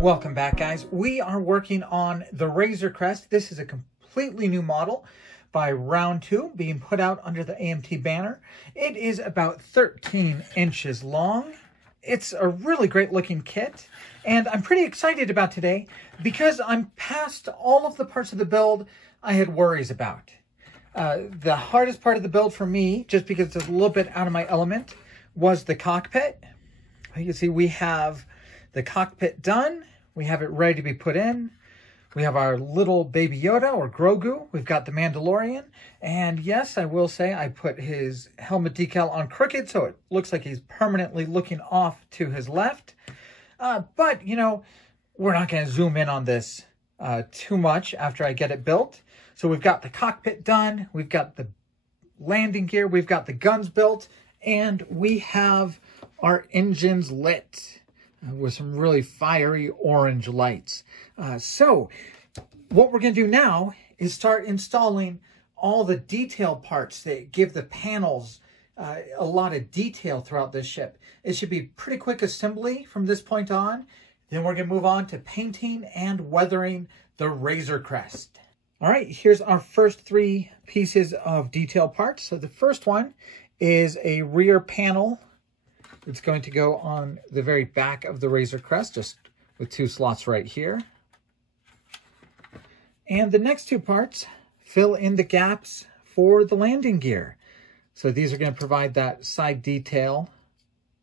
Welcome back, guys. We are working on the Razor Crest. This is a completely new model by Round 2 being put out under the AMT banner. It is about 13 inches long. It's a really great looking kit, and I'm pretty excited about today because I'm past all of the parts of the build I had worries about. The hardest part of the build for me, just because it's a little bit out of my element, was the cockpit. You can see we have the cockpit done. We have it ready to be put in. We have our little baby Yoda or Grogu. We've got the Mandalorian. And yes, I will say I put his helmet decal on crooked, so it looks like he's permanently looking off to his left. But, you know, we're not going to zoom in on this too much after I get it built. So we've got the cockpit done. We've got the landing gear. We've got the guns built. And we have our engines lit with some really fiery orange lights. So what we're going to do now is start installing all the detail parts that give the panels a lot of detail throughout this ship. It should be pretty quick assembly from this point on. Then we're going to move on to painting and weathering the Razor Crest. All right, here's our first three pieces of detail parts. So the first one is a rear panel. It's going to go on the very back of the Razor Crest, just with two slots right here. And the next two parts fill in the gaps for the landing gear. So these are going to provide that side detail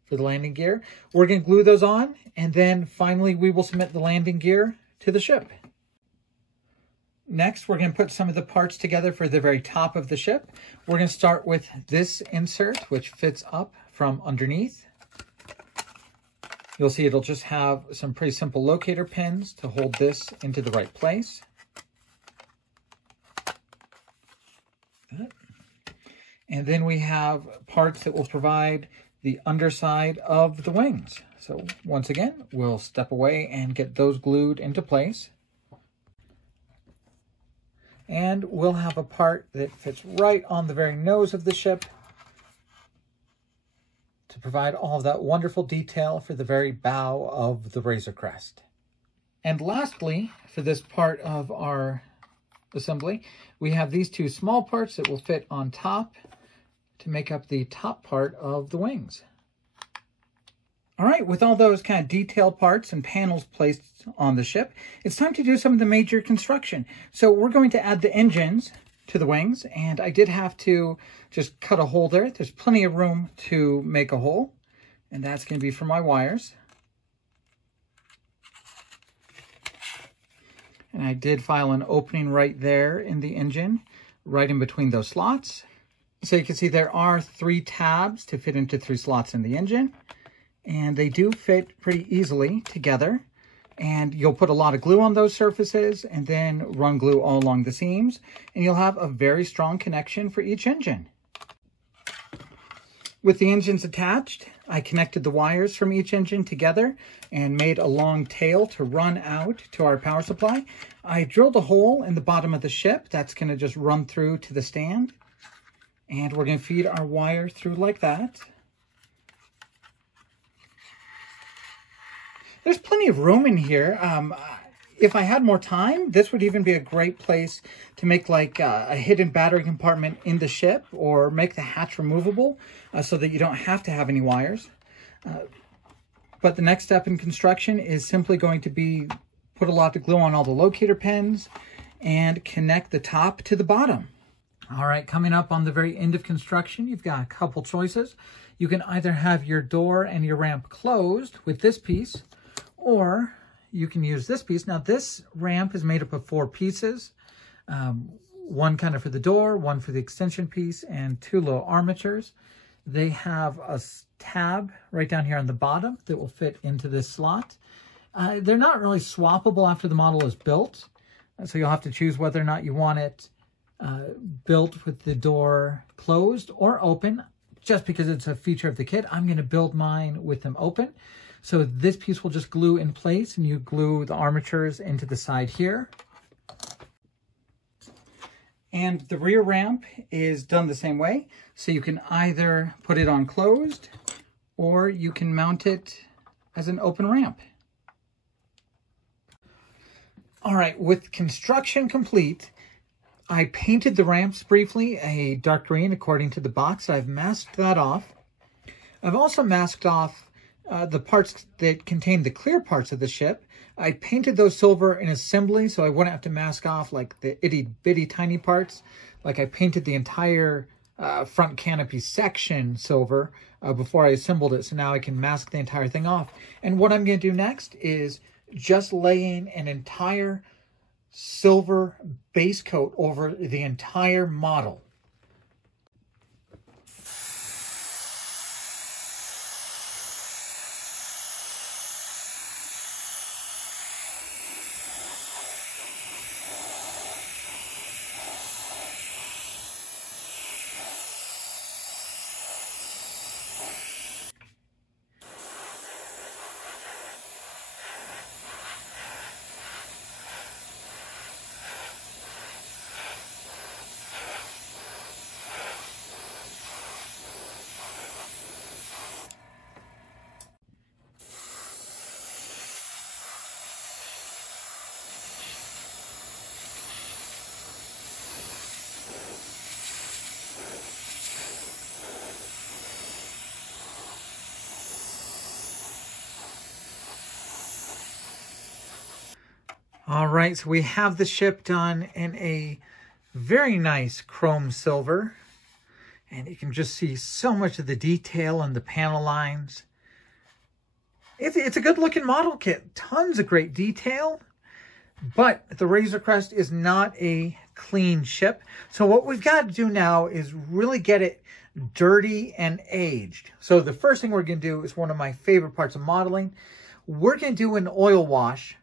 for the landing gear. We're going to glue those on, and then finally we will submit the landing gear to the ship. Next, we're going to put some of the parts together for the very top of the ship. We're going to start with this insert, which fits up from underneath. You'll see it'll just have some pretty simple locator pins to hold this into the right place. And then we have parts that will provide the underside of the wings. So once again, we'll step away and get those glued into place. And we'll have a part that fits right on the very nose of the ship to provide all of that wonderful detail for the very bow of the Razor Crest. And lastly, for this part of our assembly, we have these two small parts that will fit on top to make up the top part of the wings. All right, with all those kind of detail parts and panels placed on the ship, it's time to do some of the major construction. So we're going to add the engines to the wings, and I did have to just cut a hole there. There's plenty of room to make a hole, and that's going to be for my wires. And I did file an opening right there in the engine, right in between those slots. So you can see there are 3 tabs to fit into 3 slots in the engine, and they do fit pretty easily together. And you'll put a lot of glue on those surfaces and then run glue all along the seams, and you'll have a very strong connection for each engine. With the engines attached, I connected the wires from each engine together and made a long tail to run out to our power supply. I drilled a hole in the bottom of the ship that's going to just run through to the stand, and we're going to feed our wire through like that. There's plenty of room in here. If I had more time, this would even be a great place to make like a hidden battery compartment in the ship, or make the hatch removable so that you don't have to have any wires. But the next step in construction is simply going to be put a lot of glue on all the locator pins and connect the top to the bottom. All right, coming up on the very end of construction, you've got a couple choices. You can either have your door and your ramp closed with this piece, or you can use this piece. Now this ramp is made up of 4 pieces, one kind of for the door, one for the extension piece, and 2 little armatures. They have a tab right down here on the bottom that will fit into this slot. They're not really swappable after the model is built, so you'll have to choose whether or not you want it built with the door closed or open. Just because it's a feature of the kit, I'm going to build mine with them open. So this piece will just glue in place, and you glue the armatures into the side here. And the rear ramp is done the same way. So you can either put it on closed, or you can mount it as an open ramp. All right, with construction complete, I painted the ramps briefly a dark green according to the box. I've masked that off. I've also masked off the parts that contain the clear parts of the ship. I painted those silver in assembly so I wouldn't have to mask off like the itty bitty tiny parts. Like I painted the entire front canopy section silver before I assembled it, so now I can mask the entire thing off. And what I'm going to do next is just laying an entire silver base coat over the entire model. All right, so we have the ship done in a very nice chrome silver. And you can just see so much of the detail on the panel lines. It's a good looking model kit. Tons of great detail. But the Razor Crest is not a clean ship. So what we've got to do now is really get it dirty and aged. So the first thing we're going to do is one of my favorite parts of modeling. We're going to do an oil wash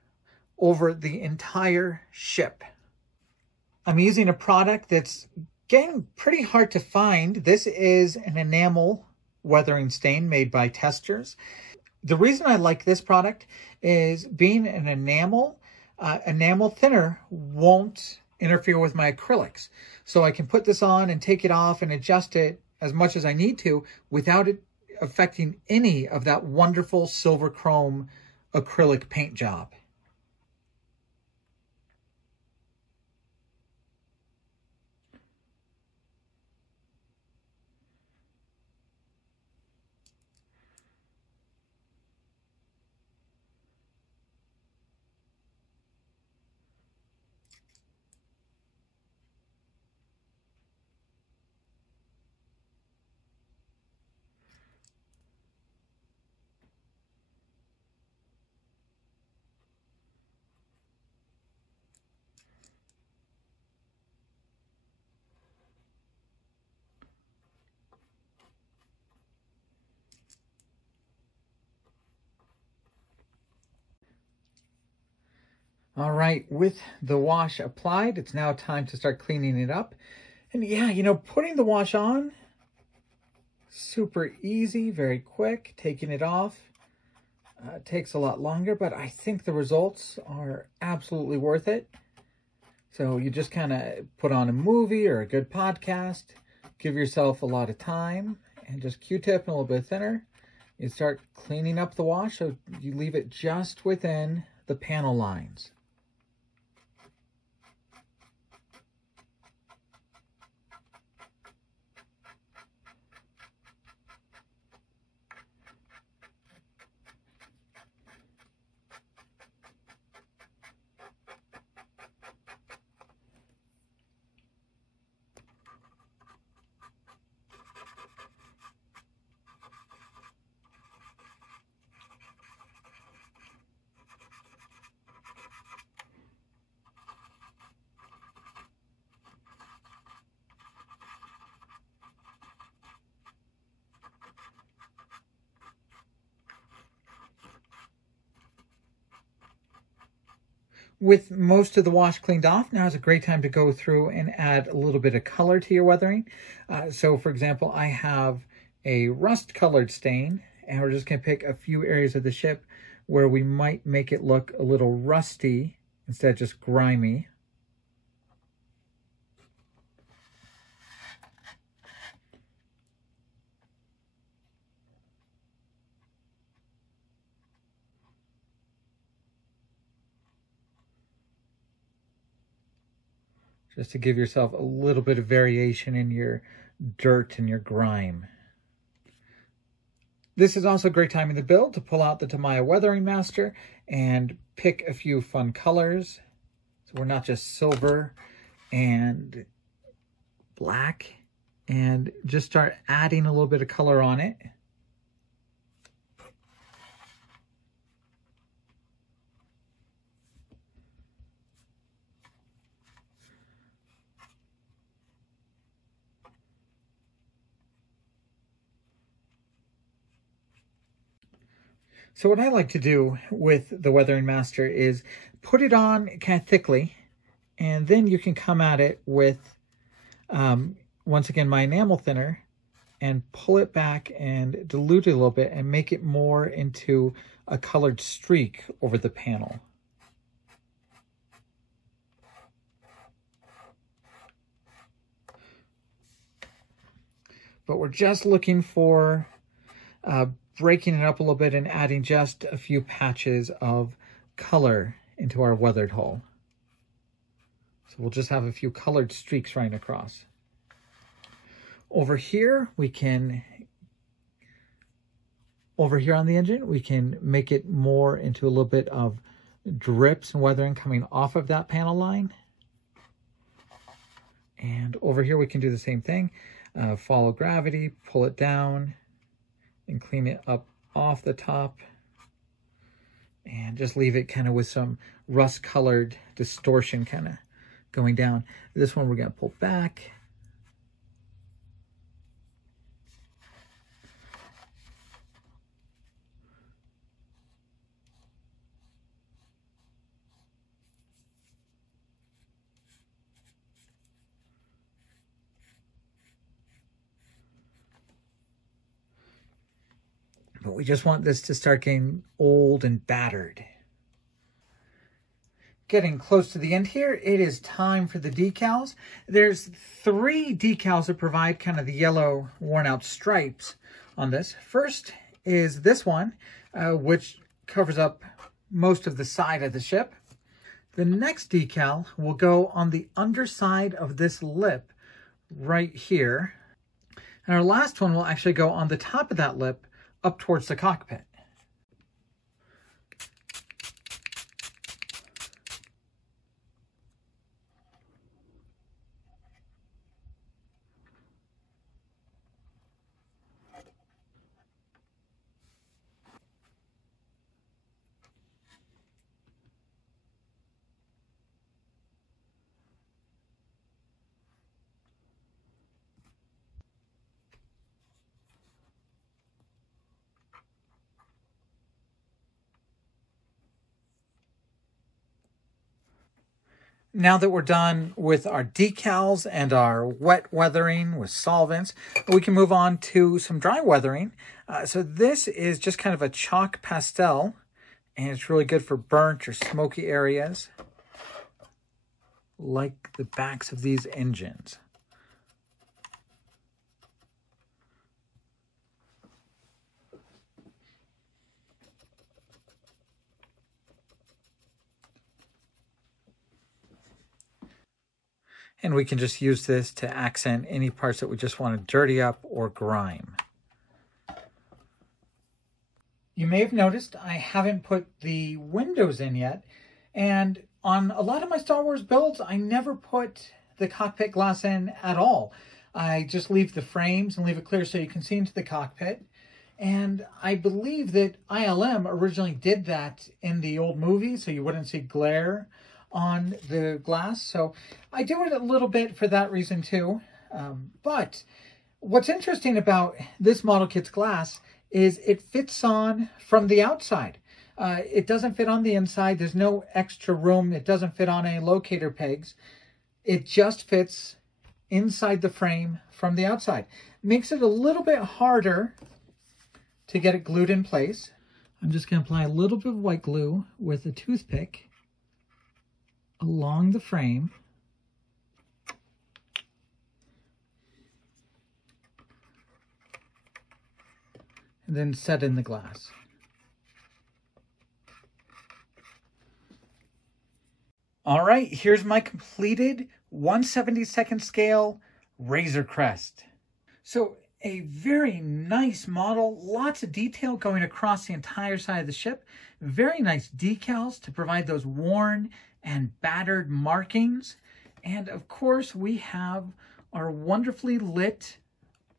over the entire ship. I'm using a product that's getting pretty hard to find. This is an enamel weathering stain made by Testers. The reason I like this product is being an enamel thinner won't interfere with my acrylics. So I can put this on and take it off and adjust it as much as I need to without it affecting any of that wonderful silver chrome acrylic paint job. All right, with the wash applied, it's now time to start cleaning it up. And yeah, you know, putting the wash on, super easy, very quick. Taking it off takes a lot longer, but I think the results are absolutely worth it. So you just kind of put on a movie or a good podcast, give yourself a lot of time, and just Q-tip and a little bit thinner. You start cleaning up the wash, so you leave it just within the panel lines. With most of the wash cleaned off, now is a great time to go through and add a little bit of color to your weathering. So for example, I have a rust colored stain, and we're just going to pick a few areas of the ship where we might make it look a little rusty instead of just grimy. just to give yourself a little bit of variation in your dirt and your grime. This is also a great time in the build to pull out the Tamiya Weathering Master and pick a few fun colors. So we're not just silver and black, and just start adding a little bit of color on it. So what I like to do with the Weathering Master is put it on kind of thickly, and then you can come at it with, once again, my enamel thinner, and pull it back and dilute it a little bit and make it more into a colored streak over the panel. But we're just looking for breaking it up a little bit and adding just a few patches of color into our weathered hull. So we'll just have a few colored streaks running across. Over here on the engine, we can make it more into a little bit of drips and weathering coming off of that panel line. And over here we can do the same thing. Follow gravity, pull it down, and clean it up off the top, and just leave it kind of with some rust-colored distortion kind of going down. This one we're going to pull back. But we just want this to start getting old and battered. Getting close to the end here, it is time for the decals. There's 3 decals that provide kind of the yellow worn out stripes on this. First is this one, which covers up most of the side of the ship. The next decal will go on the underside of this lip right here. And our last one will actually go on the top of that lip up towards the cockpit. Now that we're done with our decals and our wet weathering with solvents, we can move on to some dry weathering. So this is just kind of a chalk pastel, and it's really good for burnt or smoky areas, like the backs of these engines. And we can just use this to accent any parts that we just want to dirty up or grime. You may have noticed I haven't put the windows in yet. And on a lot of my Star Wars builds, I never put the cockpit glass in at all. I just leave the frames and leave it clear so you can see into the cockpit. And I believe that ILM originally did that in the old movie, so you wouldn't see glare on the glass. So I do it a little bit for that reason too. But what's interesting about this model kit's glass is it fits on from the outside. It doesn't fit on the inside. There's no extra room. It doesn't fit on any locator pegs. It just fits inside the frame from the outside. Makes it a little bit harder to get it glued in place. I'm just going to apply a little bit of white glue with a toothpick along the frame. And then set in the glass. All right, here's my completed 1/72nd scale Razor Crest. So a very nice model, lots of detail going across the entire side of the ship. Very nice decals to provide those worn and battered markings. And of course, we have our wonderfully lit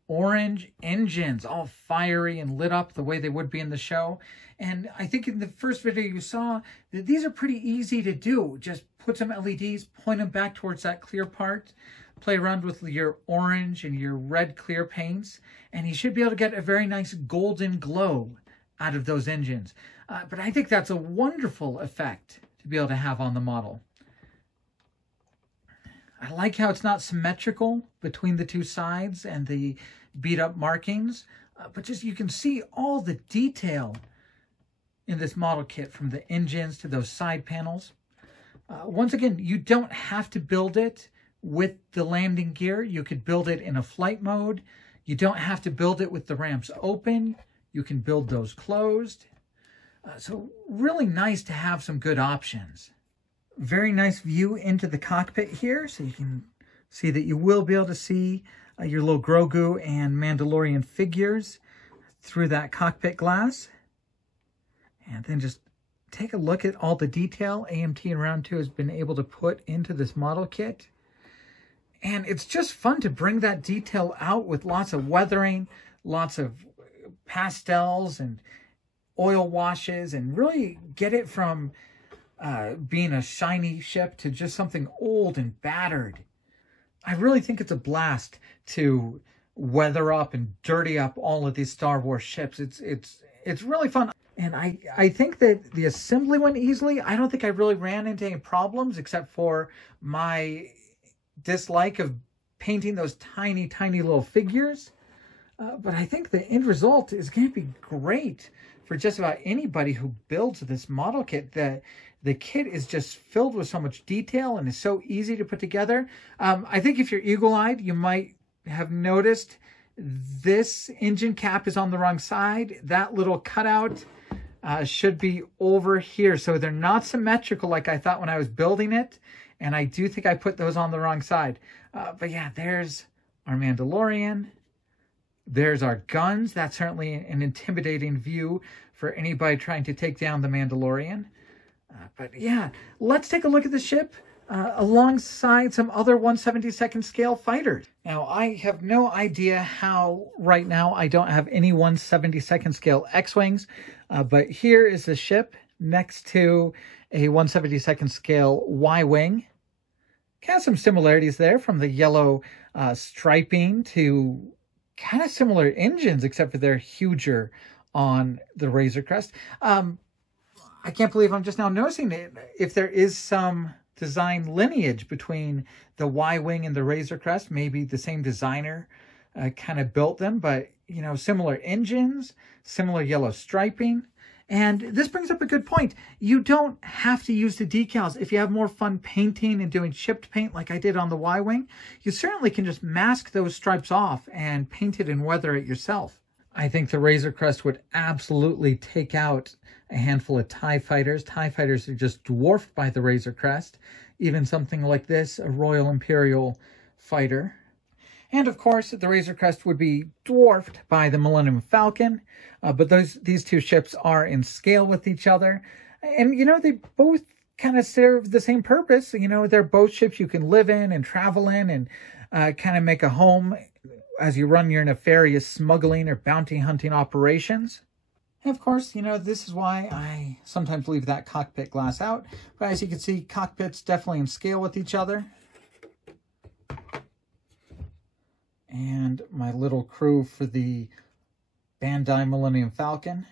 orange engines, all fiery and lit up the way they would be in the show. And I think in the first video you saw that these are pretty easy to do. Just put some LEDs, point them back towards that clear part, play around with your orange and your red clear paints, and you should be able to get a very nice golden glow out of those engines. But I think that's a wonderful effect to be able to have on the model. I like how it's not symmetrical between the two sides and the beat up markings, but just you can see all the detail in this model kit, from the engines to those side panels. Once again, you don't have to build it with the landing gear. You could build it in a flight mode. You don't have to build it with the ramps open. You can build those closed. So really nice to have some good options. Very nice view into the cockpit here, so you can see that you will be able to see your little Grogu and Mandalorian figures through that cockpit glass. And then just take a look at all the detail AMT in Round 2 has been able to put into this model kit. And it's just fun to bring that detail out with lots of weathering, lots of pastels and oil washes, and really get it from being a shiny ship to just something old and battered. I really think it's a blast to weather up and dirty up all of these Star Wars ships. It's really fun. And I think that the assembly went easily. I don't think I really ran into any problems except for my dislike of painting those tiny, tiny little figures. But I think the end result is going to be great for just about anybody who builds this model kit. The kit is just filled with so much detail and is so easy to put together. I think if you're eagle-eyed, you might have noticed this engine cap is on the wrong side. That little cutout should be over here. So they're not symmetrical like I thought when I was building it. And I do think I put those on the wrong side. But yeah, there's our Mandalorian. There's our guns. That's certainly an intimidating view for anybody trying to take down the Mandalorian. But yeah, let's take a look at the ship alongside some other 1/72nd scale fighters. Now, I have no idea how right now I don't have any 1/72nd scale X-Wings, but here is the ship next to a 1/72nd scale Y-Wing. Kind of some similarities there, from the yellow striping to kind of similar engines, except for they're huger on the Razor Crest. I can't believe I'm just now noticing it. If there is some design lineage between the Y-Wing and the Razor Crest, maybe the same designer kind of built them, but, you know, similar engines, similar yellow striping. And this brings up a good point. You don't have to use the decals. If you have more fun painting and doing chipped paint like I did on the Y-Wing, you certainly can just mask those stripes off and paint it and weather it yourself. I think the Razor Crest would absolutely take out a handful of TIE fighters. TIE fighters are just dwarfed by the Razor Crest. Even something like this, a Royal Imperial fighter. And of course, the Razor Crest would be dwarfed by the Millennium Falcon. But these two ships are in scale with each other. And, you know, they both kind of serve the same purpose. You know, they're both ships you can live in and travel in and kind of make a home as you run your nefarious smuggling or bounty hunting operations. And of course, you know, this is why I sometimes leave that cockpit glass out. But as you can see, cockpits definitely in scale with each other. And my little crew for the Bandai Millennium Falcon.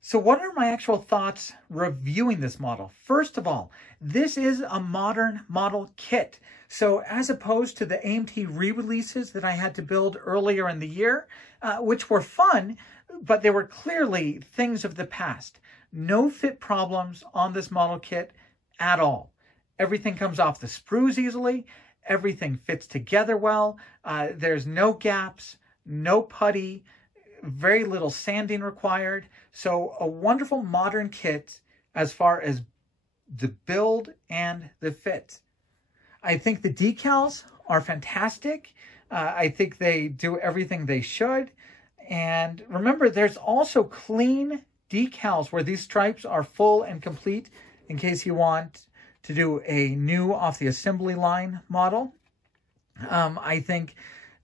So what are my actual thoughts reviewing this model? First of all, this is a modern model kit. So as opposed to the AMT re-releases that I had to build earlier in the year, which were fun, but they were clearly things of the past. No fit problems on this model kit at all. Everything comes off the sprues easily. Everything fits together well. There's no gaps, no putty, very little sanding required. So a wonderful modern kit as far as the build and the fit. I think the decals are fantastic. I think they do everything they should. And remember, there's also clean decals where these stripes are full and complete in case you want to do a new off the assembly line model. I think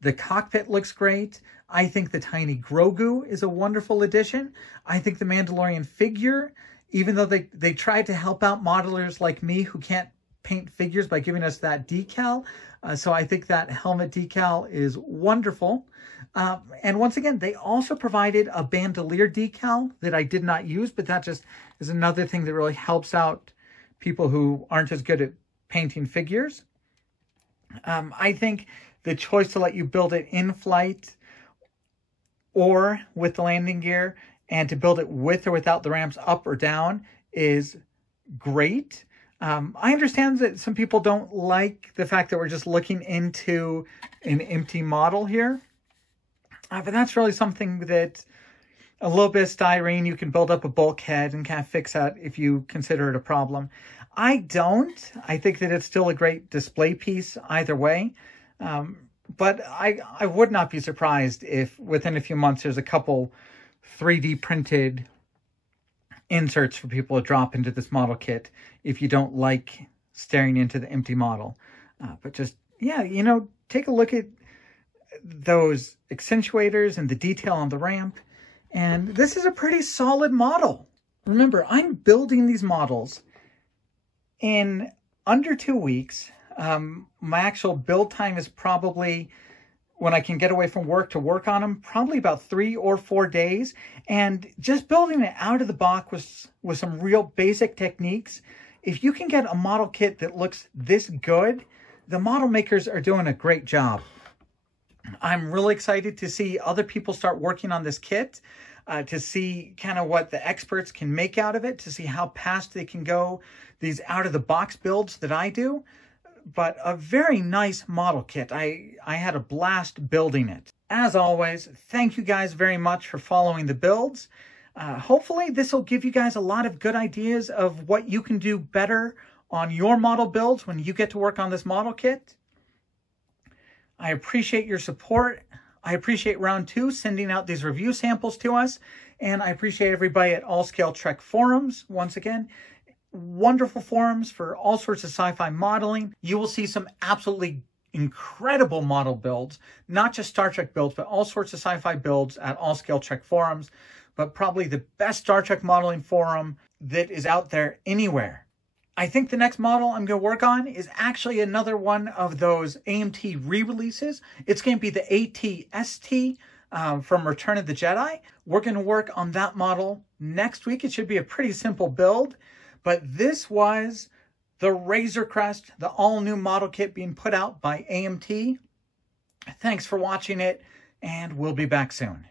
the cockpit looks great. I think the tiny Grogu is a wonderful addition. I think the Mandalorian figure, even though they tried to help out modelers like me who can't paint figures by giving us that decal. So I think that helmet decal is wonderful. And once again, they also provided a bandolier decal that I did not use, but that just is another thing that really helps out people who aren't as good at painting figures. I think the choice to let you build it in flight or with the landing gear and to build it with or without the ramps up or down is great. I understand that some people don't like the fact that we're just looking into an empty model here. But that's really something that a little bit of styrene, you can build up a bulkhead and kind of fix that if you consider it a problem. I don't. I think that it's still a great display piece either way. But I would not be surprised if within a few months there's a couple 3D printed inserts for people to drop into this model kit if you don't like staring into the empty model. But just, yeah, you know, take a look at those accentuators and the detail on the ramp. And this is a pretty solid model. Remember, I'm building these models in under 2 weeks. My actual build time is probably, when I can get away from work to work on them, probably about 3 or 4 days. And just building it out of the box with some real basic techniques. If you can get a model kit that looks this good, the model makers are doing a great job. I'm really excited to see other people start working on this kit, to see kind of what the experts can make out of it, to see how past they can go these out-of-the-box builds that I do. But a very nice model kit. I had a blast building it. As always, thank you guys very much for following the builds. Hopefully this will give you guys a lot of good ideas of what you can do better on your model builds when you get to work on this model kit. I appreciate your support. I appreciate Round 2 sending out these review samples to us. And I appreciate everybody at All Scale Trek Forums. Once again, wonderful forums for all sorts of sci-fi modeling. You will see some absolutely incredible model builds, not just Star Trek builds, but all sorts of sci-fi builds at All Scale Trek Forums. But probably the best Star Trek modeling forum that is out there anywhere. I think the next model I'm going to work on is actually another one of those AMT re-releases. It's going to be the AT-ST from Return of the Jedi. We're going to work on that model next week. It should be a pretty simple build. But this was the Razor Crest, the all-new model kit being put out by AMT. Thanks for watching it, and we'll be back soon.